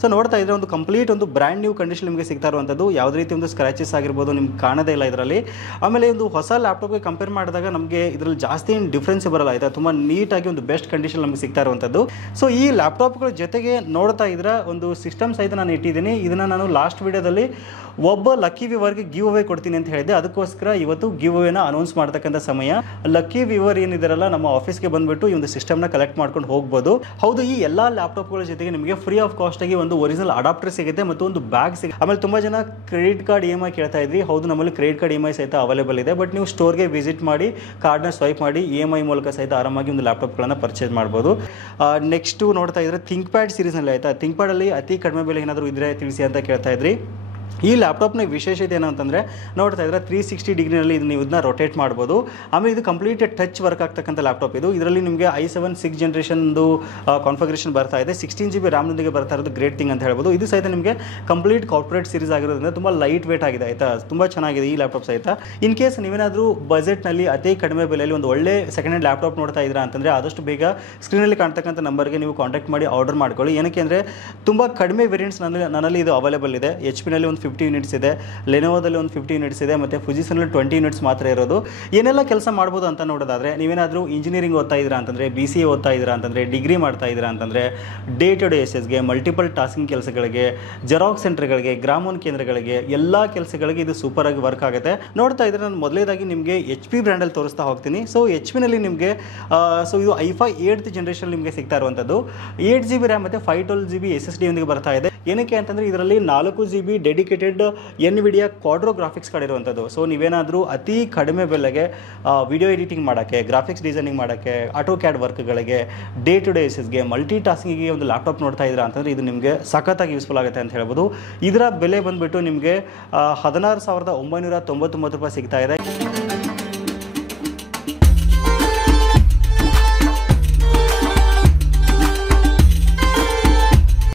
So ನೋಡ್ತಾ ಇದ್ರೆ ಒಂದು ಕಂಪ್ಲೀಟ್ ಒಂದು ಬ್ರ್ಯಾಂಡ್ ನ್ಯೂ ಕಂಡೀಷನ್ ನಿಮಗೆ ಸಿಗ್ತಾ ಇರುವಂಥದ್ದು. ಯಾವುದೇ ರೀತಿ ಒಂದು ಸ್ಕ್ರಾಚಸ್ ಆಗಿರ್ಬೋದು ನಿಮ್ಗೆ ಕಾಣದೇ ಇಲ್ಲ ಇದರಲ್ಲಿ. ಆಮೇಲೆ ಒಂದು ಹೊಸ ಲ್ಯಾಪ್ಟಾಪ್ಗೆ ಕಂಪೇರ್ ಮಾಡಿದಾಗ ನಮಗೆ ಇದರಲ್ಲಿ ಜಾಸ್ತಿ ಏನು ಡಿಫ್ರೆನ್ಸ್ ಬರಲ್ಲ ಆಯಿತಾ. ತುಂಬ ನೀಟಾಗಿ ಒಂದು ಬೆಸ್ಟ್ ಕಂಡೀಷನ್ ನಮಗೆ ಸಿಗ್ತಾ ಇರುವಂಥದ್ದು. ಸೊ ಈ ಲ್ಯಾಪ್ಟಾಪ್ಗಳ ಜೊತೆಗೆ ನೋಡ್ತಾ ಇದ್ರೆ ಒಂದು ಸಿಸ್ಟಮ್ ಸಹಿತ ನಾನು ಇಟ್ಟಿದ್ದೀನಿ. ಇದನ್ನು ನಾನು ಲಾಸ್ಟ್ ವಿಡಿಯೋದಲ್ಲಿ ಒಬ್ಬ ಲಕ್ಕಿ ವ್ಯೂವರ್ಗೆ ಗಿವ್ ಅವೇ ಕೊಡ್ತೀನಿ ಅಂತ ಹೇಳಿದೆ. ಅದಕ್ಕೋಸ್ಕರ ಇವತ್ತು ಗಿವ್ ಅವೇನ ಅನೌನ್ಸ್ ಮಾಡ್ತಕ್ಕಂಥ ಸಮಯ. ಲಕ್ಕಿ ವ್ಯೂವರ್ ಏನಿದಾರಲ್ಲ ನಮ್ಮ ಆಫೀಸ್ಗೆ ಬಂದುಬಿಟ್ಟು ಈ ಒಂದು ಸಿಸ್ಟಮ್ನ ಕಲೆಕ್ಟ್ ಮಾಡ್ಕೊಂಡು ಹೋಗ್ಬೋದು. ಹೌದು, ಈ ಎಲ್ಲ ಲ್ಯಾಪ್ಟಾಪ್ಗಳ ಜೊತೆಗೆ ನಿಮಗೆ ಫ್ರೀ ಆಫ್ ಕಾಸ್ಟ್ ಆಗಿ ಒಂದು ಒರಿಜಿನಲ್ ಅಡಾಪ್ಟರ್ ಸಿಗುತ್ತೆ ಮತ್ತು ಒಂದು ಬ್ಯಾಗ್ ಸಿಗುತ್ತೆ. ಆಮೇಲೆ ತುಂಬ ಜನ ಕ್ರೆಡಿಟ್ ಕಾರ್ಡ್ EMI ಕೇಳ್ತಾ ಇದ್ರಿ. ಹೌದು, ನಮ್ಮಲ್ಲಿ ಕ್ರೆಡಿಟ್ ಕಾರ್ಡ್ EMI ಸಹಿತ ಅವೈಲೇಬಲ್ ಇದೆ. ಬಟ್ ನೀವು ಸ್ಟೋರ್ಗೆ ವಿಸಿಟ್ ಮಾಡಿ ಕಾರ್ಡ್ನ ಸ್ವೈಪ್ ಮಾಡಿ EMI ಮೂಲಕ ಸಹಿತ ಆರಾಮಾಗಿ ಒಂದು ಲ್ಯಾಪ್ಟಾಪ್ಗಳನ್ನು ಪರ್ಚೇಸ್ ಮಾಡ್ಬೋದು. ನೆಕ್ಸ್ಟು ನೋಡ್ತಾ ಇದ್ರೆ ಥಿಂಕ್ ಪ್ಯಾಡ್ ಸೀರೀಸ್ನಲ್ಲಿ ಆಯಿತಾ. ಥಿಂಕ್ ಪ್ಯಾಡಲ್ಲಿ ಅತಿ ಕಡಿಮೆ ಬೆಲೆ ಏನಾದರೂ ಇದ್ರೆ ತಿಳಿಸಿ ಅಂತ ಕೇಳ್ತಾ ಇದ್ರಿ. ಈ ಲ್ಯಾಪ್ಟಾಪ್ನ ವಿಶೇಷತೆ ಏನು ಅಂತಂದರೆ ನೋಡ್ತಾ ಇದ್ರೆ 360 ಡಿಗ್ರಿನಲ್ಲಿ ನೀವು ಇದನ್ನ ರೊಟೇಟ್ ಮಾಡ್ಬೋದು. ಆಮೇಲೆ ಇದು ಕಂಪ್ಲೀಟ್ ಟಚ್ ವರ್ಕ್ ಆಗ್ತಕ್ಕಂಥ ಲ್ಯಾಪ್ಟಾಪ್ ಇದು. ಇದರಲ್ಲಿ ನಿಮಗೆ i7 6th ಜನರೇಷನ್ದು ಕಾನ್ಫಿಗರೇಷನ್ ಬರ್ತಾ ಇದೆ. 16 GB ರ್ಯಾಮ್ನೊಂದಿಗೆ ಬರ್ತಾ ಇರೋದು ಗ್ರೇಟ್ ಥಿಂಗ್ ಅಂತ ಹೇಳ್ಬೋದು. ಇದು ಸಹಿತ ನಿಮಗೆ ಕಂಪ್ಲೀಟ್ ಕಾರ್ಪೊರೇಟ್ ಸೀರೀಸ್ ಆಗಿರೋದ್ರಿಂದ ತುಂಬ ಲೈಟ್ ವೇಟ್ ಆಗಿದೆ ಆಯಿತಾ. ತುಂಬ ಚೆನ್ನಾಗಿದೆ ಈ ಲ್ಯಾಪ್ಟಾಪ್ ಸಹಿತ. ಇನ್ ಕೇಸ್ ನೀವೇನಾದರೂ ಬಜೆಟ್ನಲ್ಲಿ ಅತಿ ಕಡಿಮೆ ಬೆಲೆಯಲ್ಲಿ ಒಂದು ಒಳ್ಳೆ ಸೆಕೆಂಡ್ ಹ್ಯಾಂಡ್ ಲ್ಯಾಪ್ಟಾಪ್ ನೋಡ್ತಾ ಇದ್ದೀರಾ ಅಂತಂದರೆ ಆದಷ್ಟು ಬೇಗ ಸ್ಕ್ರೀನಲ್ಲಿ ಕಾಣ್ತಕ್ಕಂಥ ನಂಬರ್ಗೆ ನೀವು ಕಾಂಟ್ಯಾಕ್ಟ್ ಮಾಡಿ ಆರ್ಡರ್ ಮಾಡ್ಕೊಳ್ಳಿ. ಏನಕ್ಕೆ ಅಂದರೆ ತುಂಬ ಕಡಿಮೆ ವೇರಿಯಂಟ್ಸ್ ನನ್ನಲ್ಲಿ ಇದು ಅವೈಲೇಬಲ್ ಇದೆ. HP ಒಂದು 50 ಯೂನಿಟ್ಸ್ ಇದೆ, ಲೆನೋವೋದಲ್ಲಿ ಒಂದು 50 ಯೂನಿಟ್ಸ್ ಇದೆ, ಮತ್ತು ಫುಜಿಸನಲ್ಲಿ 20 ಯೂನಿಟ್ಸ್ ಮಾತ್ರ ಇರೋದು. ಏನೆಲ್ಲ ಕೆಲಸ ಮಾಡ್ಬೋದು ಅಂತ ನೋಡೋದಾದರೆ ನೀವೇನಾದರೂ ಇಂಜಿನಿಯರಿಂಗ್ ಓದ್ತಾ ಇದ್ದೀರಾ ಅಂತಂದರೆ, BCA ಓದ್ತಾ ಇದ್ದೀರಾ ಅಂತಂದರೆ, ಡಿಗ್ರಿ ಮಾಡ್ತಾ ಇದ್ದೀರಾ ಅಂತಂದರೆ, ಡೇ ಟು ಡೇ ಎಸ್ಎಸ್ಗೆ, ಮಲ್ಟಿಪಲ್ ಟಾಸ್ಕಿಂಗ್ ಕೆಲಸಗಳಿಗೆ, ಜೆರಾಕ್ಸ್ ಸೆಂಟರ್ಗಳಿಗೆ, ಗ್ರಾಮೋನ್ ಕೇಂದ್ರಗಳಿಗೆ, ಎಲ್ಲ ಕೆಲಸಗಳಿಗೆ ಇದು ಸೂಪರಾಗಿ ವರ್ಕ್ ಆಗುತ್ತೆ. ನೋಡ್ತಾ ಇದ್ರೆ ನಾನು ಮೊದಲೇದಾಗಿ ನಿಮಗೆ HP ಬ್ರ್ಯಾಂಡಲ್ಲಿ ತೋರಿಸ್ತಾ ಹೋಗ್ತೀನಿ. ಸೊ HP ನಿಮಗೆ ಇದು i5 8th ಜನರೇಷನ್ ನಿಮಗೆ ಸಿಗ್ತಾ ಇರುವಂಥದ್ದು. 8 GB ರ್ಯಾಮ್ ಮತ್ತು 512 GB SSD ಯೊಂದಿಗೆ ಬರ್ತಾ ಇದೆ. ಏನಕ್ಕೆ ಅಂತಂದರೆ ಇದರಲ್ಲಿ 4 GB dedicated NVIDIA Quadro graphics card ಇರುವಂಥದ್ದು. ಸೊ ನೀವೇನಾದರೂ ಅತಿ ಕಡಿಮೆ ಬೆಲೆಗೆ ವಿಡಿಯೋ ಎಡಿಟಿಂಗ್ ಮಾಡೋಕ್ಕೆ, ಗ್ರಾಫಿಕ್ಸ್ ಡಿಸೈನಿಂಗ್ ಮಾಡೋಕ್ಕೆ, ಆಟೋ ಕ್ಯಾಡ್ ವರ್ಕ್ಗಳಿಗೆ, ಡೇ ಟು ಡೇ ಎಸ್ಎಸ್ಗೆ, ಮಲ್ಟಿ ಟಾಸ್ಕಿಂಗಿಗೆ ಒಂದು ಲ್ಯಾಪ್ಟಾಪ್ ನೋಡ್ತಾ ಇದ್ದೀರಾ ಅಂತಂದರೆ ಇದು ನಿಮಗೆ ಸಖತ್ತಾಗಿ ಯೂಸ್ಫುಲ್ ಆಗುತ್ತೆ ಅಂತ ಹೇಳ್ಬೋದು. ಇದರ ಬೆಲೆ ಬಂದುಬಿಟ್ಟು ನಿಮಗೆ 16,999 ರೂಪಾಯಿ ಸಿಗ್ತಾ ಇದೆ.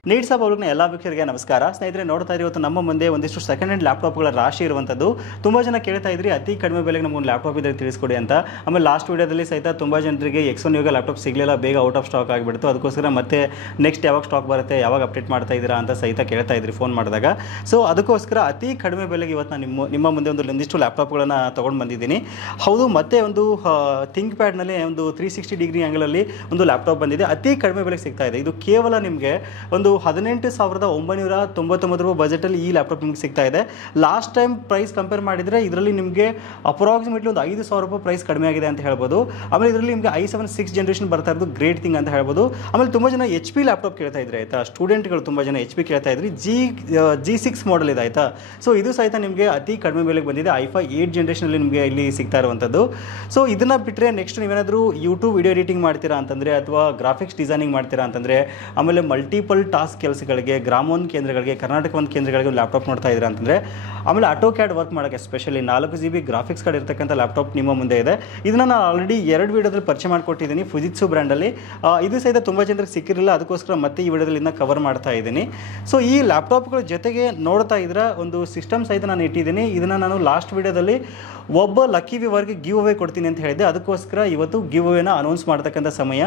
ನೀಡ್ಸ್ ಆಫ್ ಅವ್ರಿಗೆ ಎಲ್ಲ ವೀಕ್ಷಕರಿಗೆ ನಮಸ್ಕಾರ. ಸ್ನೇಹಿತರೆ, ನೋಡ್ತಾ ಇರಿ ಇವತ್ತು ನಮ್ಮ ಮುಂದೆ ಒಂದಿಷ್ಟು ಸೆಕೆಂಡ್ ಹ್ಯಾಂಡ್ ಲ್ಯಾಪ್ಟಾಪ್ಗಳ ರಾಶಿ ಇರುವಂಥದ್ದು. ತುಂಬ ಜನ ಕೇಳ್ತಾ ಇದ್ರಿ ಅತಿ ಕಡಿಮೆ ಬೆಲೆಗೆ ನಮಗೊಂದು ಲ್ಯಾಪ್ಟಾಪ್ ಇದ್ದರೆ ತಿಳಿಸ್ಕೊಡಿ ಅಂತ. ಆಮೇಲೆ ಲಾಸ್ಟ್ ವೀಡಿಯೋದಲ್ಲಿ ಸಹಿತ ತುಂಬ ಜನರಿಗೆ X1 ಯುಗ ಲ್ಯಾಪ್ಟಾಪ್ ಸಿಗಲಿಲ್ಲ, ಬೇಗ ಔಟ್ ಆಫ್ ಸ್ಟಾಕ್ ಆಗಿಬಿಡ್ತು. ಅದಕ್ಕೋಸ್ಕರ ಮತ್ತೆ ನೆಕ್ಸ್ಟ್ ಯಾವಾಗ ಸ್ಟಾಕ್ ಬರುತ್ತೆ, ಯಾವಾಗ ಅಪ್ಡೇಟ್ ಮಾಡ್ತಾ ಇದ್ದೀರಾ ಅಂತ ಸಹಿತ ಕೇಳ್ತಾ ಇದ್ರಿ ಫೋನ್ ಮಾಡಿದಾಗ. ಸೊ ಅದಕ್ಕೋಸ್ಕರ ಅತಿ ಕಡಿಮೆ ಬೆಲೆಗೆ ಇವತ್ತು ನಾನು ನಿಮ್ಮ ಮುಂದೆ ಒಂದಿಷ್ಟು ಲ್ಯಾಪ್ಟಾಪ್ಗಳನ್ನು ತೊಗೊಂಡು ಬಂದಿದ್ದೀನಿ. ಹೌದು, ಮತ್ತೆ ಒಂದು ಥಿಂಕ್ ಪ್ಯಾಡ್ನಲ್ಲಿ ಒಂದು 360 ಡಿಗ್ರಿ ಆ್ಯಂಗಲಲ್ಲಿ ಒಂದು ಲ್ಯಾಪ್ಟಾಪ್ ಬಂದಿದೆ. ಅತಿ ಕಡಿಮೆ ಬೆಲೆಗೆ ಸಿಗ್ತಾ ಇದೆ. ಇದು ಕೇವಲ ನಿಮಗೆ ಒಂದು 18,999 ರೂಪಾಯಿ ಬಜೆಟಲ್ಲಿ ಈ ಲ್ಯಾಪ್ಟಾಪ್ ನಿಮಗೆ ಸಿಗ್ತಾ ಇದೆ. ಲಾಸ್ಟ್ ಟೈಮ್ ಪ್ರೈಸ್ ಕಂಪೇರ್ ಮಾಡಿದರೆ ಇದರಲ್ಲಿ ನಿಮಗೆ ಅಪ್ರಾಕ್ಸಿಮೇಟ್ಲಿ ಒಂದು 5,000 ರೂಪಾಯಿ ಪ್ರೈಸ್ ಕಡಿಮೆ ಆಗಿದೆ ಅಂತ ಹೇಳ್ಬೋದು. ಆಮೇಲೆ ಇದರಲ್ಲಿ ನಿಮಗೆ i7 6th ಜನರೇಷನ್ ಬರ್ತಾ ಇರೋದು ಗ್ರೇಟ್ ಥಿಂಗ್ ಅಂತ ಹೇಳ್ಬೋದು. ಆಮೇಲೆ ತುಂಬ ಜನ HP ಲ್ಯಾಪ್ಟಾಪ್ ಕೇಳ್ತಾ ಇದ್ರೆ ಆಯಿತಾ. ಸ್ಟೂಡೆಂಟ್ಗಳು ತುಂಬ ಜನ HP ಕೇಳ್ತಾ ಇದ್ರಿ. G6 ಮಾಡೆಲ್ ಇದೆ ಆಯಿತಾ. ಸೊ ಇದು ಸಹಿತ ನಿಮಗೆ ಅತಿ ಕಡಿಮೆ ಬೆಲೆಗೆ ಬಂದಿದೆ. i5 8th ಜನರೇಷನಲ್ಲಿ ನಿಮಗೆ ಇಲ್ಲಿ ಸಿಗ್ತಾ ಇರುವಂಥದ್ದು. ಸೊ ಇದನ್ನು ಬಿಟ್ಟರೆ ನೆಕ್ಸ್ಟ್ ನೀವೇನಾದರೂ ಯೂಟ್ಯೂಬ್ ವಿಡಿಯೋ ಎಡಿಟಿಂಗ್ ಮಾಡ್ತೀರಾ ಅಂತಂದರೆ, ಅಥವಾ ಗ್ರಾಫಿಕ್ಸ್ ಡಿಸೈನಿಂಗ್ ಮಾಡ್ತೀರಾ ಅಂತಂದರೆ, ಆಮೇಲೆ ಮಲ್ಟಿಪಲ್ ಟಾಸ್ಕ್ ಕೆಲಸಗಳಿಗೆ, ಗ್ರಾಮೋನ್ ಕೇಂದ್ರಗಳಿಗೆ, ಕರ್ನಾಟಕ ಒಂದು ಕೇಂದ್ರಗಳಿಗೆ ಒಂದು ಲ್ಯಾಪ್ಟಾಪ್ ನೋಡ್ತಾ ಇದ್ದೀರಾ ಅಂತಂದರೆ, ಆಮೇಲೆ ಆಟೋ ಕ್ಯಾಡ್ ವರ್ಕ್ ಮಾಡೋಕ್ಕೆ ಸ್ಪೆಷಲಿ 4 GB ಗ್ರಾಫಿಕ್ಸ್ ಕಾರ್ಡ್ ಇರ್ತಕ್ಕಂಥ ಲ್ಯಾಪ್ಟಾಪ್ ನಿಮ್ಮ ಮುಂದೆ ಇದೆ. ಇದನ್ನು ನಾನು ಆಲ್ರೆಡಿ 2 ವೀಡಿಯೋದಲ್ಲಿ ಪರಿಚಯ ಮಾಡಿಕೊಟ್ಟಿದ್ದೀನಿ ಫುಜಿತ್ಸು ಬ್ರ್ಯಾಂಡಲ್ಲಿ. ಇದು ಸಹಿತ ತುಂಬ ಜನರಿಗೆ ಸಿಕ್ಕಿರಲಿಲ್ಲ, ಅದಕ್ಕೋಸ್ಕರ ಮತ್ತೆ ಈ ವಿಡಿಯೋದಲ್ಲಿ ಇದನ್ನ ಕವರ್ ಮಾಡ್ತಾ ಇದ್ದೀನಿ. ಸೊ ಈ ಲ್ಯಾಪ್ಟಾಪ್ಗಳ ಜೊತೆಗೆ ನೋಡ್ತಾ ಇದ್ರೆ ಒಂದು ಸಿಸ್ಟಮ್ ಸಹಿತ ನಾನು ಇಟ್ಟಿದ್ದೀನಿ. ಇದನ್ನು ನಾನು ಲಾಸ್ಟ್ ವಿಡಿಯೋದಲ್ಲಿ ಒಬ್ಬ ಲಕ್ಕಿ ವ್ಯೂವರ್ಗೆ ಗಿವ್ ಅವೇ ಕೊಡ್ತೀನಿ ಅಂತ ಹೇಳಿದೆ. ಅದಕ್ಕೋಸ್ಕರ ಇವತ್ತು ಗಿವ್ ಅವೇನ ಅನೌನ್ಸ್ ಮಾಡ್ತಕ್ಕಂಥ ಸಮಯ.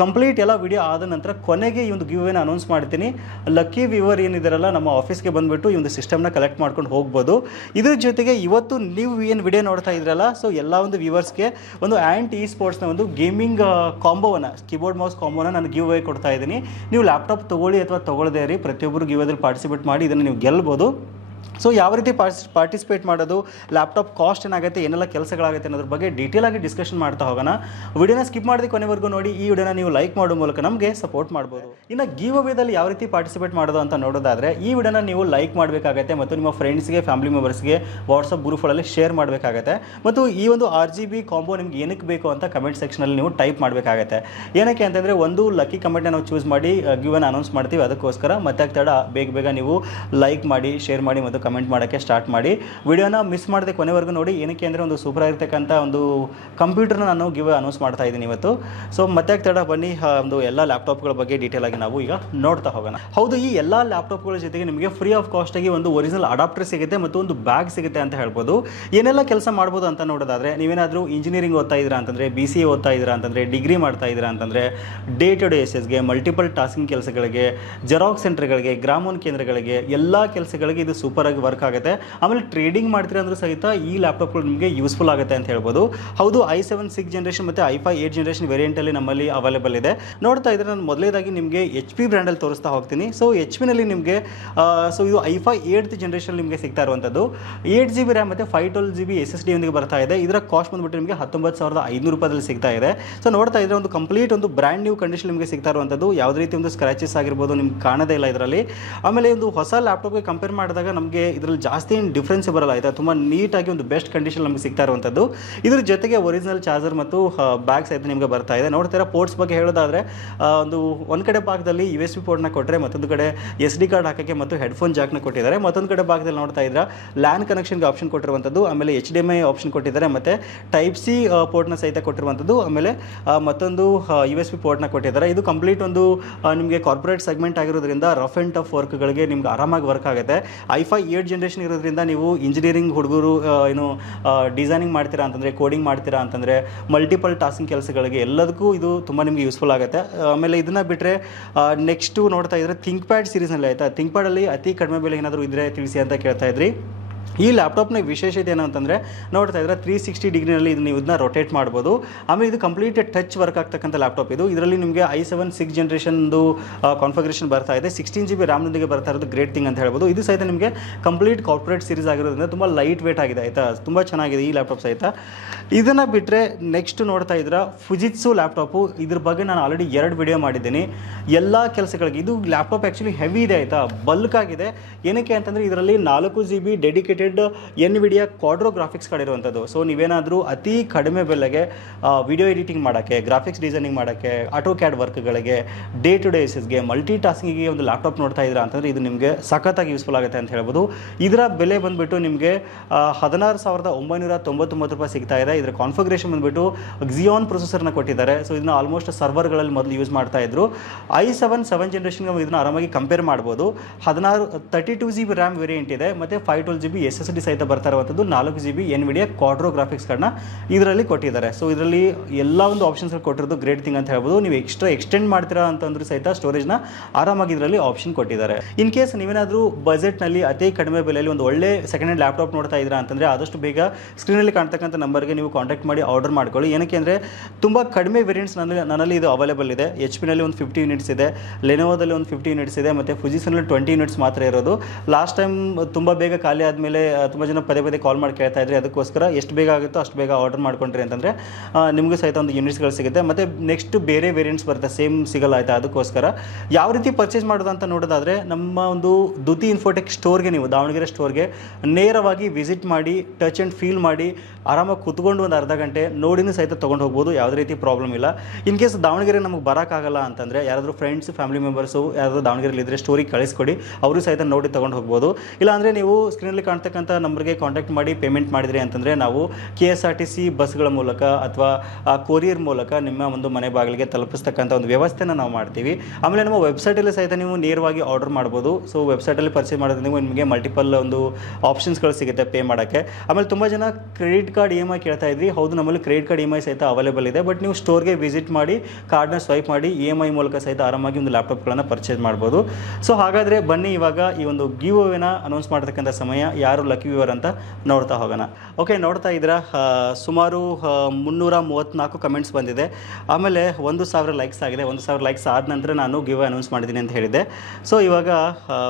ಕಂಪ್ಲೀಟ್ ಎಲ್ಲ ವಿಡಿಯೋ ಆದ ನಂತರ ಕೊನೆಗೆ ಈ ಒಂದು ಗಿವ್ ಅವೇನ ಅನೌನ್ಸ್ ಮಾಡ್ತೀನಿ. ಲಕ್ಕಿ ವ್ಯೂವರ್ ಏನಿದಾರಲ್ಲ ನಮ್ಮ ಆಫೀಸ್ಗೆ ಬಂದುಬಿಟ್ಟು ಈ ಒಂದು ಸಿಸ್ಟಮ್ನ ಕಲೆಕ್ಟ್ ಮಾಡ್ಕೊಂಡು ಹೋಗ್ಬೋದು. ಇದ್ರ ಜೊತೆಗೆ ಇವತ್ತು ನೀವು ಏನು ವಿಡಿಯೋ ನೋಡ್ತಾ ಇದ್ರಲ್ಲ, ಸೊ ಎಲ್ಲ ಒಂದು ವ್ಯೂವರ್ಸ್ಗೆ ಒಂದು ಆ್ಯಂಟ್ ಇ ಸ್ಪೋರ್ಟ್ಸ್ನ ಒಂದು ಗೇಮಿಂಗ್ ಕಾಂಬೋವನ್ನು, ಕೀಬೋರ್ಡ್ ಮೌಸ್ ಕಾಂಬೋನ ನಾನು ಗಿವ್ ಅವೇ ಕೊಡ್ತಾ ಇದ್ದೀನಿ. ನೀವು ಲ್ಯಾಪ್ಟಾಪ್ ತೊಗೊಳ್ಳಿ ಅಥವಾ ತೊಗೊಳ್ಳದೇ ಇರಿ, ಪ್ರತಿಯೊಬ್ಬರು ಗಿವ್ ಅದ್ರಲ್ಲಿ ಪಾರ್ಟಿಸಿಪೇಟ್ ಮಾಡಿ ಇದನ್ನು ನೀವು ಗೆಲ್ಬೋದು. ಸೊ ಯಾವ ರೀತಿ ಪಾರ್ಟಿಸಿಪೇಟ್ ಮಾಡೋದು, ಲ್ಯಾಪ್ಟಾಪ್ ಕಾಸ್ಟ್ ಏನಾಗುತ್ತೆ, ಏನೆಲ್ಲ ಕೆಲಸಗಳಾಗುತ್ತೆ ಅನ್ನೋದ್ರ ಬಗ್ಗೆ ಡೀಟೇಲ್ ಆಗಿ ಡಿಸ್ಕಷನ್ ಮಾಡ್ತಾ ಹೋಗೋಣ. ವಿಡಿಯೋನ ಸ್ಕಿಪ್ ಮಾಡಿದ ಕೊನೆವರೆಗೂ ನೋಡಿ. ಈ ವಿಡಿಯೋನ ನೀವು ಲೈಕ್ ಮಾಡೋ ಮೂಲಕ ನಮಗೆ ಸಪೋರ್ಟ್ ಮಾಡ್ಬೋದು. ಇನ್ನು ಗಿವ್ ಅವೇದಲ್ಲಿ ಯಾವ ರೀತಿ ಪಾರ್ಟಿಸಿಪೇಟ್ ಮಾಡೋದು ಅಂತ ನೋಡೋದಾದರೆ ಈ ವಿಡಿಯೋನ ನೀವು ಲೈಕ್ ಮಾಡಬೇಕಾಗತ್ತೆ ಮತ್ತು ನಿಮ್ಮ ಫ್ರೆಂಡ್ಸ್ಗೆ, ಫ್ಯಾಮಿಲಿ ಮೆಂಬರ್ಸ್ಗೆ ವಾಟ್ಸಪ್ ಗ್ರೂಪ್ಗಳಲ್ಲಿ ಶೇರ್ ಮಾಡಬೇಕಾಗತ್ತೆ. ಮತ್ತು ಈ ಒಂದು RGB ಕಾಂಬೋ ನಿಮ್ಗೆ ಏನಕ್ಕೆ ಬೇಕು ಅಂತ ಕಮೆಂಟ್ ಸೆಕ್ಷನಲ್ಲಿ ನೀವು ಟೈಪ್ ಮಾಡಬೇಕಾಗತ್ತೆ. ಏನಕ್ಕೆ ಅಂತಂದರೆ ಒಂದು ಲಕ್ಕಿ ಕಮೆಂಟ್ನ ನಾವು ಚೂಸ್ ಮಾಡಿ ಗಿವ್ ಅನ್ನು ಅನೌನ್ಸ್ ಮಾಡ್ತೀವಿ. ಅದಕ್ಕೋಸ್ಕರ ಮತ್ತೆ ತಡ ಬೇಗ ನೀವು ಲೈಕ್ ಮಾಡಿ, ಶೇರ್ ಮಾಡಿ ಮತ್ತು ಮತ್ತು ಕಮೆಂಟ್ ಮಾಡೋಕ್ಕೆ ಸ್ಟಾರ್ಟ್ ಮಾಡಿ. ವಿಡಿಯೋನ ಮಿಸ್ ಮಾಡದೆ ಕೊನೆವರೆಗೂ ನೋಡಿ. ಏನಕ್ಕೆ ಅಂದರೆ ಒಂದು ಸೂಪರ್ ಆಗಿರ್ತಕ್ಕಂಥ ಒಂದು ಕಂಪ್ಯೂಟರ್ನ ನಾನು ಗಿವ್ ಅನೌನ್ಸ್ ಮಾಡ್ತಾ ಇದ್ದೀನಿ ಇವತ್ತು. ಸೊ ಮತ್ತೆ ತಡ ಬನ್ನಿ ಒಂದು ಎಲ್ಲ ಲ್ಯಾಪ್ಟಾಪ್ಗಳ ಬಗ್ಗೆ ಡೀಟೇಲ್ ಆಗಿ ನಾವು ಈಗ ನೋಡ್ತಾ ಹೋಗೋಣ. ಹೌದು, ಈ ಎಲ್ಲ ಲ್ಯಾಪ್ಟಾಪ್ಗಳ ಜೊತೆಗೆ ನಿಮಗೆ ಫ್ರೀ ಆಫ್ ಕಾಸ್ಟ್ ಆಗಿ ಒಂದು ಒರಿಜಿನಲ್ ಅಡಾಪ್ಟರ್ ಸಿಗುತ್ತೆ ಮತ್ತು ಒಂದು ಬ್ಯಾಗ್ ಸಿಗುತ್ತೆ ಅಂತ ಹೇಳ್ಬೋದು. ಏನೆಲ್ಲ ಕೆಲಸ ಮಾಡ್ಬೋದು ಅಂತ ನೋಡೋದಾದ್ರೆ, ನೀವೇನಾದರೂ ಇಂಜಿನಿಯರಿಂಗ್ ಓದ್ತಾ ಇದ್ದೀರಾ ಅಂತಂದರೆ, BCA ಓದ್ತಾ ಇದ್ದೀರಾ ಅಂತಂದರೆ, ಡಿಗ್ರಿ ಮಾಡ್ತಾ ಇದ್ದೀರಾ ಅಂತಂದರೆ, ಡೇ ಟು ಡೇ ಬೇಸಿಸ್ಗೆ, ಮಲ್ಟಿಪಲ್ ಟಾಸ್ಕಿಂಗ್ ಕೆಲಸಗಳಿಗೆ, ಜೆರಾಕ್ಸ್ ಸೆಂಟರ್ಗಳಿಗೆ, ಗ್ರಾಮೋನ್ ಕೇಂದ್ರಗಳಿಗೆ, ಎಲ್ಲ ಕೆಲಸಗಳಿಗೆ ಇದು ಸೂಪರ್ ಆಗಿ ವರ್ಕ್ ಆಗುತ್ತೆ. ಆಮೇಲೆ ಟ್ರೇಡಿಂಗ್ ಮಾಡ್ತೀರಾ ಅಂದ್ರೂ ಸಹಿತ ಈ ಲ್ಯಾಪ್ಟಾಪ್ಗಳು ನಿಮಗೆ ಯೂಸ್ಫುಲ್ ಆಗುತ್ತೆ ಅಂತ ಹೇಳ್ಬೋದು. ಹೌದು, i7 6th ಜನರೇಷನ್ ಮತ್ತು i5 8th ಜನರೇಷನ್ ವೇರಿಯಂಟಲ್ಲಿ ನಮ್ಮಲ್ಲಿ ಅವೈಲೇಬಲ್ ಇದೆ. ನೋಡ್ತಾ ಇದ್ರೆ ನಾನು ಮೊದಲೇದಾಗಿ ನಿಮಗೆ HP ಬ್ರ್ಯಾಂಡಲ್ಲಿ ತೋರಿಸ್ತಾ ಹೋಗ್ತೀನಿ. ಸೊ HP ನಲ್ಲಿ ನಿಮಗೆ ಇದು i5 8th ಜನರೇಷನ್ ನಿಮಗೆ ಸಿಗ್ತಾ ಇರುವಂಥದ್ದು 8GB ರ್ಯಾಮ್ ಮತ್ತು 512GB SSD ಯೊಂದಿಗೆ ಬರ್ತಾ ಇದೆ. ಇದರ ಕಾಸ್ಟ್ ಬಂದುಬಿಟ್ಟು ನಿಮಗೆ 19,500 ರೂಪಾಯಿದಲ್ಲಿ ಸಿಗ್ತಾ ಇದೆ. ಸೊ ನೋಡ್ತಾ ಇದ್ರೆ ಒಂದು ಕಂಪ್ಲೀಟ್ ಒಂದು ಬ್ರ್ಯಾಂಡ್ ನ್ಯೂ ಕಂಡೀಷನ್ ನಿಮಗೆ ಸಿಗ್ತಾ ಇರುವಂಥದ್ದು. ಯಾವುದೇ ರೀತಿ ಒಂದು ಸ್ಕ್ರಾಚಸ್ ಆಗಿರ್ಬೋದು ನಿಮ್ಗೆ ಕಾಣದೇ ಇಲ್ಲ ಇದರಲ್ಲಿ. ಆಮೇಲೆ ಒಂದು ಹೊಸ ಲ್ಯಾಪ್ಟಾಪ್ಗೆ ಕಂಪೇರ್ ಮಾಡಿದಾಗ ನಮಗೆ ಇದರಲ್ಲಿ ಜಾಸ್ತಿ ಏನು ಡಿಫ್ರೆನ್ಸ್ ಬರಲ್ಲ ಆಯಿತಾ. ತುಂಬ ನೀಟಾಗಿ ಒಂದು ಬೆಸ್ಟ್ ಕಂಡೀಷನ್ ನಮಗೆ ಸಿಗ್ತಾ ಇರುವಂಥದ್ದು. ಇದ್ರ ಜೊತೆಗೆ ಒರಿಜಿನಲ್ ಚಾರ್ಜರ್ ಮತ್ತು ಬ್ಯಾಗ್ ಸಹಿತ ನಿಮಗೆ ಬರ್ತಾ ಇದೆ. ನೋಡ್ತೀರಾ, ಪೋರ್ಟ್ಸ್ ಬಗ್ಗೆ ಹೇಳೋದಾದರೆ ಒಂದು ಕಡೆ ಭಾಗದಲ್ಲಿ USB ಪೋರ್ಟ್ನ ಕೊಟ್ಟರೆ, ಮತ್ತೊಂದು ಕಡೆ SD ಕಾರ್ಡ್ ಹಾಕೋಕ್ಕೆ ಮತ್ತು ಹೆಡ್ಫೋನ್ ಜಾಕ್ನ ಕೊಟ್ಟಿದ್ದಾರೆ. ಮತ್ತೊಂದು ಕಡೆ ಭಾಗದಲ್ಲಿ ನೋಡ್ತಾ ಇದ್ರೆ LAN ಕನೆಕ್ಷನ್ಗೆ ಆಪ್ಷನ್ ಕೊಟ್ಟಿರುವಂಥದ್ದು, ಆಮೇಲೆ HDMI ಆಪ್ಷನ್ ಕೊಟ್ಟಿದ್ದಾರೆ, ಮತ್ತು Type C ಪೋರ್ಟ್ನ ಸಹಿತ ಕೊಟ್ಟಿರುವಂಥದ್ದು, ಆಮೇಲೆ ಮತ್ತೊಂದು USB ಪೋರ್ಟ್ನ ಕೊಟ್ಟಿದ್ದಾರೆ. ಇದು ಕಂಪ್ಲೀಟ್ ಒಂದು ನಿಮಗೆ ಕಾರ್ಪೊರೇಟ್ ಸೆಗ್ಮೆಂಟ್ ಆಗಿರೋದ್ರಿಂದ ರಫ್ ಆ್ಯಂಡ್ ಟಫ್ ವರ್ಕ್ಗಳಿಗೆ ನಿಮ್ಗೆ ಆರಾಮಾಗಿ ವರ್ಕ್ ಆಗುತ್ತೆ. i5 8th ಜನರೇಷನ್ ಇರೋದ್ರಿಂದ ನೀವು ಇಂಜಿನಿಯರಿಂಗ್ ಹುಡುಗರು ಏನು ಡಿಸೈನಿಂಗ್ ಮಾಡ್ತೀರಾ ಅಂತಂದರೆ, ಕೋಡಿಂಗ್ ಮಾಡ್ತೀರಾ ಅಂತಂದರೆ, ಮಲ್ಟಿಪಲ್ ಟಾಸ್ಕಿಂಗ್ ಕೆಲಸಗಳಿಗೆ ಎಲ್ಲದಕ್ಕೂ ಇದು ತುಂಬ ನಿಮಗೆ ಯೂಸ್ಫುಲ್ ಆಗುತ್ತೆ. ಆಮೇಲೆ ಇದನ್ನು ಬಿಟ್ಟರೆ ನೆಕ್ಸ್ಟು ನೋಡ್ತಾ ಇದ್ದರೆ ಥಿಂಕ್ಪ್ಯಾಡ್ ಸೀರೀಸ್ನಲ್ಲಿ ಆಯಿತಾ. ಥಿಂಕ್ಪ್ಯಾಡಲ್ಲಿ ಅತಿ ಕಡಿಮೆ ಬೆಲೆ ಏನಾದರೂ ಇದ್ದರೆ ತಿಳಿಸಿ ಅಂತ ಕೇಳ್ತಾ ಇದ್ರಿ. ಈ ಲ್ಯಾಪ್ಟಾಪ್ನ ವಿಶೇಷತೆ ಏನು ಅಂತಂದರೆ, ನೋಡ್ತಾ ಇದ್ರೆ 360 ಡಿಗ್ರಿನಲ್ಲಿ ನೀವು ಇದನ್ನ ರೊಟೇಟ್ ಮಾಡ್ಬೋದು. ಆಮೇಲೆ ಇದು ಕಂಪ್ಲೀಟ್ ಟಚ್ ವರ್ಕ್ ಆಗ್ತಕ್ಕಂಥ ಲ್ಯಾಪ್ಟಾಪ್ ಇದು. ಇದರಲ್ಲಿ ನಿಮಗೆ i7 6th ಜನರೇಷನ್ದು ಕಾನ್ಫಿಗರೇಷನ್ ಬರ್ತಾ ಇದೆ. 16GB ರ್ಯಾಮ್ನೊಂದಿಗೆ ಬರ್ತಾ ಇರೋದು ಗ್ರೇಟ್ ಥಿಂಗ್ ಅಂತ ಹೇಳ್ಬೋದು. ಇದು ಸಹಿತ ನಿಮಗೆ ಕಂಪ್ಲೀಟ್ ಕಾರ್ಪೊರೇಟ್ ಸೀರೀಸ್ ಆಗಿರೋದ್ರಿಂದ ತುಂಬ ಲೈಟ್ ವೇಟ್ ಆಗಿದೆ ಆಯಿತಾ. ತುಂಬ ಚೆನ್ನಾಗಿದೆ ಈ ಲ್ಯಾಪ್ಟಾಪ್ ಸಹಿತ. ಇದನ್ನು ಬಿಟ್ಟರೆ ನೆಕ್ಸ್ಟ್ ನೋಡ್ತಾ ಇದ್ರೆ ಫುಜಿಟ್ಸು ಲ್ಯಾಪ್ಟಾಪು. ಇದ್ರ ಬಗ್ಗೆ ನಾನು ಆಲ್ರೆಡಿ 2 ವಿಡಿಯೋ ಮಾಡಿದ್ದೀನಿ. ಎಲ್ಲ ಕೆಲಸಗಳಿಗೆ ಇದು ಲ್ಯಾಪ್ಟಾಪ್ ಆ್ಯಕ್ಚುಲಿ ಹೆವಿ ಇದೆ ಆಯಿತಾ, ಬಲ್ಕ್ ಆಗಿದೆ. ಏನಕ್ಕೆ ಅಂತಂದರೆ ಇದರಲ್ಲಿ 4GB dedicated NVIDIA Quadro graphics card ಇರುವಂಥದ್ದು. ಸೊ ನೀವೇನಾದರೂ ಅತಿ ಕಡಿಮೆ ಬೆಲೆಗೆ ವಿಡಿಯೋ ಎಡಿಟಿಂಗ್ ಮಾಡೋಕ್ಕೆ, ಗ್ರಾಫಿಕ್ಸ್ ಡಿಸೈನಿಂಗ್ ಮಾಡೋಕ್ಕೆ, ಆಟೋ ಕ್ಯಾಡ್ ವರ್ಕ್ಗಳಿಗೆ, ಡೇ ಟು ಡೇ ಬೇಸಿಸ್ಗೆ, ಮಲ್ಟಿ ಟಾಸ್ಕಿಂಗಿಗೆ ಒಂದು ಲ್ಯಾಪ್ಟಾಪ್ ನೋಡ್ತಾ ಇದ್ದೀರಾ ಅಂತಂದರೆ ಇದು ನಿಮಗೆ ಸಖತ್ತಾಗಿ ಯೂಸ್ಫುಲ್ ಆಗುತ್ತೆ ಅಂತ ಹೇಳ್ಬೋದು. ಇದರ ಬೆಲೆ ಬಂದುಬಿಟ್ಟು ನಿಮಗೆ 16,999 ರೂಪಾಯಿ ಸಿಗ್ತಾ ಇದೆ. ಇದರ ಕಾನ್ಫಿಗರೇಷನ್ ಬಂದುಬಿಟ್ಟು Xeon ಪ್ರೊಸೆಸರ್ನ ಕೊಟ್ಟಿದ್ದಾರೆ. ಸೊ ಇದನ್ನ ಆಲ್ಮೋಸ್ಟ್ ಸರ್ವರ್ಗಳಲ್ಲಿ ಮೊದಲು ಯೂಸ್ ಮಾಡ್ತಾ ಇದ್ರು. i7 7th ಜನರೇಷನ್ಗೆ ಇದನ್ನು ಆರಾಮಾಗಿ ಕಂಪೇರ್ ಮಾಡ್ಬೋದು. 32GB ರ್ಯಾಮ್ ವೇರಿಯಂಟ್ ಇದೆ, ಮತ್ತು 512GB SSD ಸಹಿತ ಬರ್ತಾ ಇರುವಂಥದ್ದು. 4GB NVIDIA ಕ್ವಾಡ್ರೋ ಗ್ರಾಫಿಕ್ಸ್ ಕಾರ್ಡ್ನ ಇದರಲ್ಲಿ ಕೊಟ್ಟಿದ್ದಾರೆ. ಸೊ ಇದರಲ್ಲಿ ಎಲ್ಲ ಒಂದು ಆಪ್ಷನ್ಸ್ ಕೊಟ್ಟಿರೋದು ಗ್ರೇಟ್ ಥಿಂಗ್ ಅಂತ ಹೇಳ್ಬೋದು. ನೀವು ಎಕ್ಸ್ಟೆಂಡ್ ಮಾಡ್ತೀರಾ ಅಂತಂದ್ರೂ ಸಹಿತ ಸ್ಟೋರೇಜ್ನ ಆರಾಮಾಗಿ ಇದರಲ್ಲಿ ಆಪ್ಷನ್ ಕೊಟ್ಟಿದ್ದಾರೆ. ಇನ್ ಕೇಸ್ ನೀವೇನಾದರೂ ಬಜೆಟ್ನಲ್ಲಿ ಅತಿ ಕಡಿಮೆ ಬೆಲೆಯಲ್ಲಿ ಒಂದು ಒಳ್ಳೆ ಸೆಕೆಂಡ್ ಹ್ಯಾಂಡ್ ಲ್ಯಾಪ್ಟಾಪ್ ನೋಡ್ತಾ ಇದ್ದೀರಾ ಅಂತಂದರೆ ಆದಷ್ಟು ಬೇಗ ಸ್ಕ್ರೀನಲ್ಲಿ ಕಾಣ್ತಕ್ಕಂಥ ನಂಬರ್ಗೆ ನೀವು ಕಾಂಟ್ಯಾಕ್ಟ್ ಮಾಡಿ ಆರ್ಡರ್ ಮಾಡ್ಕೊಳ್ಳಿ. ಏನಕ್ಕೆ ಅಂದರೆ ತುಂಬ ಕಡಿಮೆ ವೇರಿಯಂಟ್ಸ್ ನನ್ನಲ್ಲಿ ಇದು ಅವೈಲೇಬಲ್ ಇದೆ. HP-ನಲ್ಲಿ ಒಂದು 50 ಯೂನಿಟ್ಸ್ ಇದೆ, ಲೆನೋವೋದಲ್ಲಿ ಒಂದು 50 ಯೂನಿಟ್ಸ್ ಇದೆ, ಮತ್ತು ಫುಜಿಸ್ನಲ್ಲಿ 20 ಯೂನಿಟ್ಸ್ ಮಾತ್ರ ಇರೋದು. ಲಾಸ್ಟ್ ಟೈಮ್ ತುಂಬ ಬೇಗ ಖಾಲಿ ಆದಮೇಲೆ ತುಂಬ ಜನ ಪದೇ ಕಾಲ್ ಮಾಡಿ ಕೇಳ್ತಾ ಇದ್ರಿ. ಅದಕ್ಕೋಸ್ಕರ ಎಷ್ಟು ಬೇಗ ಆಗುತ್ತೋ ಅಷ್ಟು ಬೇಗ ಆರ್ಡರ್ ಮಾಡ್ಕೊಂಡ್ರಿ ಅಂತಂದರೆ ನಿಮಗೂ ಸಹಿತ ಒಂದು ಯೂನಿಟ್ಸ್ಗಳು ಸಿಗುತ್ತೆ. ಮತ್ತು ನೆಕ್ಸ್ಟ್ ಬೇರೆ ವೇರಿಯಂಟ್ಸ್ ಬರುತ್ತೆ, ಸೇಮ್ ಸಿಗಲ್ಲ ಆಯಿತಾ. ಅದಕ್ಕೋಸ್ಕರ ಯಾವ ರೀತಿ ಪರ್ಚೇಸ್ ಮಾಡೋದು ಅಂತ ನೋಡೋದಾದರೆ, ನಮ್ಮ ಒಂದು ದುತಿ ಇನ್ಫೋಟೆಕ್ ಸ್ಟೋರ್ಗೆ, ನೀವು ದಾವಣಗೆರೆ ಸ್ಟೋರ್ಗೆ ನೇರವಾಗಿ ವಿಸಿಟ್ ಮಾಡಿ, ಟಚ್ ಆ್ಯಂಡ್ ಫೀಲ್ ಮಾಡಿ, ಆರಾಮಾಗಿ ಕೂತ್ಕೊಂಡು ಒಂದು ಅರ್ಧ ಗಂಟೆ ನೋಡಿನೂ ಸಹಿತ ತೊಗೊಂಡು ಹೋಗ್ಬೋದು. ಯಾವುದೇ ರೀತಿ ಪ್ರಾಬ್ಲಮ್ ಇಲ್ಲ. ಇನ್ ಕೇಸ್ ದಾವಣಗೆರೆ ನಮಗೆ ಬರೋಕ್ಕಾಗಲ್ಲ ಅಂತಂದರೆ ಯಾರಾದರೂ ಫ್ರೆಂಡ್ಸ್, ಫ್ಯಾಮಿಲಿ ಮೆಂಬರ್ಸು ಯಾರಾದರೂ ದಾವಣಗೆರೆಯಲ್ಲಿ ಇದ್ದರೆ ಸ್ಟೋರಿಗೆ ಕಳಿಸ್ಕೊಡಿ, ಅವರು ಸಹಿತ ನೋಡಿ ತೊಗೊಂಡು ಹೋಗ್ಬೋದು. ಇಲ್ಲಾಂದರೆ ನೀವು ಸ್ಕ್ರೀನಲ್ಲಿ ಕಾಣ್ತಕ್ಕಂಥ ನಂಬರ್ಗೆ ಕಾಂಟ್ಯಾಕ್ಟ್ ಮಾಡಿ ಪೇಮೆಂಟ್ ಮಾಡಿದ್ರಿ ಅಂತಂದರೆ ನಾವು KSRTC ಬಸ್ಗಳ ಮೂಲಕ ಅಥವಾ ಕೊರಿಯರ್ ಮೂಲಕ ನಿಮ್ಮ ಒಂದು ಮನೆ ಬಾಗಿಲಿಗೆ ತಲುಪಿಸ್ತಕ್ಕಂಥ ಒಂದು ವ್ಯವಸ್ಥೆನ ನಾವು ಮಾಡ್ತೀವಿ. ಆಮೇಲೆ ನಮ್ಮ ವೆಬ್ಸೈಟಲ್ಲಿ ಸಹಿತ ನೀವು ನೇರವಾಗಿ ಆರ್ಡರ್ ಮಾಡ್ಬೋದು. ಸೊ ವೆಬ್ಸೈಟಲ್ಲಿ ಪರ್ಚೇಸ್ ಮಾಡೋದ್ರಿಂದ ನಿಮಗೆ ಮಲ್ಟಿಪಲ್ ಒಂದು ಆಪ್ಷನ್ಸ್ಗಳು ಸಿಗುತ್ತೆ ಪೇ ಮಾಡೋಕ್ಕೆ. ಆಮೇಲೆ ತುಂಬ ಜನ ಕ್ರೆಡಿಟ್ ಕಾರ್ಡ್ EMI ಕೇಳ್ತಾ ಇದ್ರಿ. ಹೌದು, ನಮ್ಮಲ್ಲಿ ಕ್ರೆಡಿಟ್ ಕಾರ್ಡ್ EMI ಸಹಿತ ಅವೈಲೇಬಲ್ ಇದೆ. ಬಟ್ ನೀವು ಸ್ಟೋರ್ಗೆ ವಿಸಿಟ್ ಮಾಡಿ ಕಾರ್ಡ್ನ ಸ್ವೈಪ್ ಮಾಡಿ EMI ಮೂಲಕ ಸಹಿತ ಆರಾಮಾಗಿ ಒಂದು ಲ್ಯಾಪ್ಟಾಪ್ಗಳನ್ನು ಪರ್ಚೇಸ್ ಮಾಡ್ಬೋದು. ಸೊ ಹಾಗಾದರೆ ಬನ್ನಿ ಇವಾಗ ಈ ಒಂದು ಗಿವ್ ಅವೇನ ಅನೌನ್ಸ್ ಮಾಡತಕ್ಕಂಥ ಸಮಯ. ಯಾರು ಲಕ್ಕಿ ವ್ಯೂವರ್ ಅಂತ ನೋಡ್ತಾ ಹೋಗೋಣ. ಓಕೆ, ನೋಡ್ತಾ ಇದ್ದೀರಾ ಸುಮಾರು 334 ಕಮೆಂಟ್ಸ್ ಬಂದಿದೆ. ಆಮೇಲೆ 1,000 ಲೈಕ್ಸ್ ಆಗಿದೆ. 1,000 ಲೈಕ್ಸ್ ಆದ ನಂತರ ನಾನು ಗಿವ್ ಅನೌನ್ಸ್ ಮಾಡಿದ್ದೀನಿ ಅಂತ ಹೇಳಿದ್ದೆ. ಸೊ ಇವಾಗ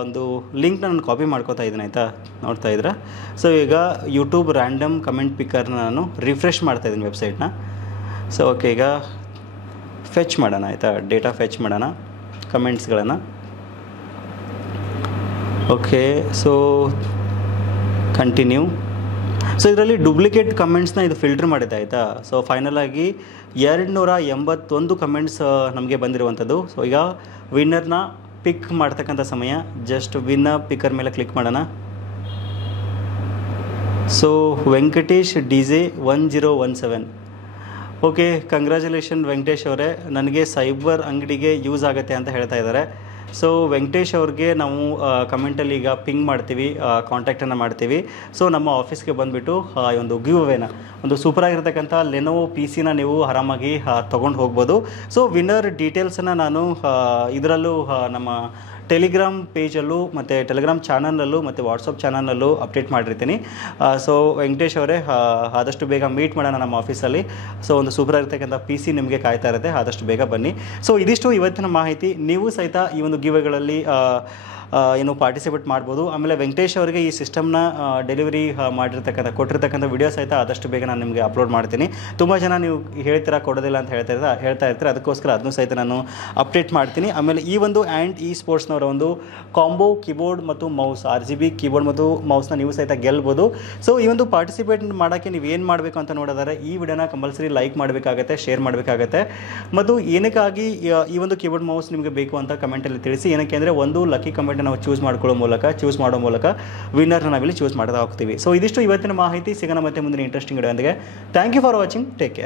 ಒಂದು ಲಿಂಕ್ನ ನಾನು ಕಾಪಿ ಮಾಡ್ಕೋತಾ ಇದ್ದೀನಿ ಆಯಿತಾ. ನೋಡ್ತಾ ಇದ್ದೀರಾ. ಸೊ ಈಗ ಯೂಟ್ಯೂಬ್ ರ್ಯಾಂಡಮ್ ಕಮೆಂಟ್ ಪಿಕ್ಕರ್ನ ನಾನು ರಿಫ್ರೆಶ್ ಮಾಡ್ತಾ ಇದ್ದೀನಿ ವೆಬ್ಸೈಟ್ನ. ಸೊ ಓಕೆ, ಈಗ ಫೆಚ್ ಮಾಡೋಣ ಆಯಿತಾ. ಡೇಟಾ ಫೆಚ್ ಮಾಡೋಣ ಕಮೆಂಟ್ಸ್ಗಳನ್ನು. Okay, so continue. ಸೊ ಇದರಲ್ಲಿ ಡೂಪ್ಲಿಕೇಟ್ ಕಮೆಂಟ್ಸ್ನ ಇದು ಫಿಲ್ಟರ್ ಮಾಡಿದೆ ಆಯಿತಾ. ಸೊ ಫೈನಲ್ ಆಗಿ 281 ಕಮೆಂಟ್ಸ್ ನಮಗೆ ಬಂದಿರುವಂಥದ್ದು. ಸೊ ಈಗ ವಿನ್ನರ್ನ ಪಿಕ್ ಮಾಡ್ತಕ್ಕಂಥ ಸಮಯ. ಜಸ್ಟ್ ವಿನ್ನ ಪಿಕ್ಕರ್ ಮೇಲೆ ಕ್ಲಿಕ್ ಮಾಡೋಣ. So Venkatesh DJ 1017. Okay, congratulation Venkatesh ಅವರೇ, ನನಗೆ ಸೈಬರ್ ಅಂಗಡಿಗೆ ಯೂಸ್ ಆಗುತ್ತೆ ಅಂತ ಹೇಳ್ತಾ ಇದ್ದಾರೆ. ಸೊ ವೆಂಕಟೇಶ್ ಅವ್ರಿಗೆ ನಾವು ಕಮೆಂಟಲ್ಲಿ ಈಗ ಪಿಂಗ್ ಮಾಡ್ತೀವಿ, ಕಾಂಟ್ಯಾಕ್ಟನ್ನು ಮಾಡ್ತೀವಿ. ಸೊ ನಮ್ಮ ಆಫೀಸ್ಗೆ ಬಂದುಬಿಟ್ಟು ಈ ಒಂದು ಗಿವ್ ಅವೇನ, ಒಂದು ಸೂಪರಾಗಿರ್ತಕ್ಕಂಥ ಲೆನೋವೋ PC ನೀವು ಆರಾಮಾಗಿ ತೊಗೊಂಡು ಹೋಗ್ಬೋದು. ಸೊ ವಿನ್ನರ್ ಡೀಟೇಲ್ಸನ್ನು ನಾನು ಇದರಲ್ಲೂ ನಮ್ಮ ಟೆಲಿಗ್ರಾಮ್ ಪೇಜಲ್ಲೂ ಮತ್ತು ಟೆಲಿಗ್ರಾಮ್ ಚಾನಲ್ನಲ್ಲೂ ಮತ್ತು ವಾಟ್ಸಪ್ ಚಾನಲ್ನಲ್ಲೂ ಅಪ್ಡೇಟ್ ಮಾಡಿರ್ತೀನಿ. ಸೊ ವೆಂಕಟೇಶ್ ಅವರೇ, ಆದಷ್ಟು ಬೇಗ ಮೀಟ್ ಮಾಡೋಣ ನಮ್ಮ ಆಫೀಸಲ್ಲಿ. ಸೊ ಒಂದು ಸೂಪರ್ ಆಗಿರ್ತಕ್ಕಂಥ PC ನಿಮಗೆ ಕಾಯ್ತಾ ಇರುತ್ತೆ, ಆದಷ್ಟು ಬೇಗ ಬನ್ನಿ. ಸೊ ಇದಿಷ್ಟು ಇವತ್ತಿನ ಮಾಹಿತಿ. ನೀವು ಸಹಿತ ಈ ಒಂದು ಗಿವ್ಅವೇಗಳಲ್ಲಿ ಏನು ಪಾರ್ಟಿಸಿಪೇಟ್ ಮಾಡ್ಬೋದು. ಆಮೇಲೆ ವೆಂಕಟೇಶ್ ಅವರಿಗೆ ಈ ಸಿಸ್ಟಮ್ನ ಡೆಲಿವರಿ ಕೊಟ್ಟಿರ್ತಕ್ಕಂಥ ವಿಡಿಯೋ ಸಹಿತ ಆದಷ್ಟು ಬೇಗ ನಾನು ನಿಮಗೆ ಅಪ್ಲೋಡ್ ಮಾಡ್ತೀನಿ. ತುಂಬ ಜನ ನೀವು ಹೇಳ್ತೀರಾ ಕೊಡೋದಿಲ್ಲ ಅಂತ ಹೇಳ್ತಾ ಇರ್ತೀರ, ಅದಕ್ಕೋಸ್ಕರ ಅದನ್ನು ಸಹಿತ ನಾನು ಅಪ್ಡೇಟ್ ಮಾಡ್ತೀನಿ. ಆಮೇಲೆ ಈ ಒಂದು ಈ ಸ್ಪೋರ್ಟ್ಸ್ನವರ ಒಂದು ಕಾಂಬೋ ಕೀಬೋರ್ಡ್ ಮತ್ತು ಮೌಸ್, RGB ಕೀಬೋರ್ಡ್ ಮತ್ತು ಮೌಸ್ನ ನೀವು ಸಹಿತ ಗೆಲ್ಬೋದು. ಸೊ ಈ ಒಂದು ಪಾರ್ಟಿಸಿಪೇಟ್ ಮಾಡೋಕ್ಕೆ ನೀವು ಏನು ಮಾಡಬೇಕು ಅಂತ ನೋಡಿದರೆ ಈ ವಿಡಿಯೋನ ಕಂಪಲ್ಸರಿ ಲೈಕ್ ಮಾಡಬೇಕಾಗತ್ತೆ, ಶೇರ್ ಮಾಡಬೇಕಾಗತ್ತೆ. ಮತ್ತು ಏನಕ್ಕಾಗಿ ಈ ಒಂದು ಕೀಬೋರ್ಡ್ ಮೌಸ್ ನಿಮಗೆ ಬೇಕು ಅಂತ ಕಮೆಂಟಲ್ಲಿ ತಿಳಿಸಿ. ಏನಕ್ಕೆ ಅಂದರೆ ಒಂದು ಲಕ್ಕಿ ಕಮೆಂಟ್ ನಾವು ಚೂಸ್ ಮಾಡೋ ಮೂಲಕ ವಿನ್ನರ್ನ ನಾವಿಲ್ಲಿ ಚೂಸ್ ಮಾಡ್ತಾ ಹೋಗ್ತೀವಿ. ಸೊ ಇದಿಷ್ಟು ಇವತ್ತಿನ ಮಾಹಿತಿ. ಸಿಗೋಣ ಮತ್ತೆ ಮುಂದಿನ interesting video. Thank you for watching. Take care.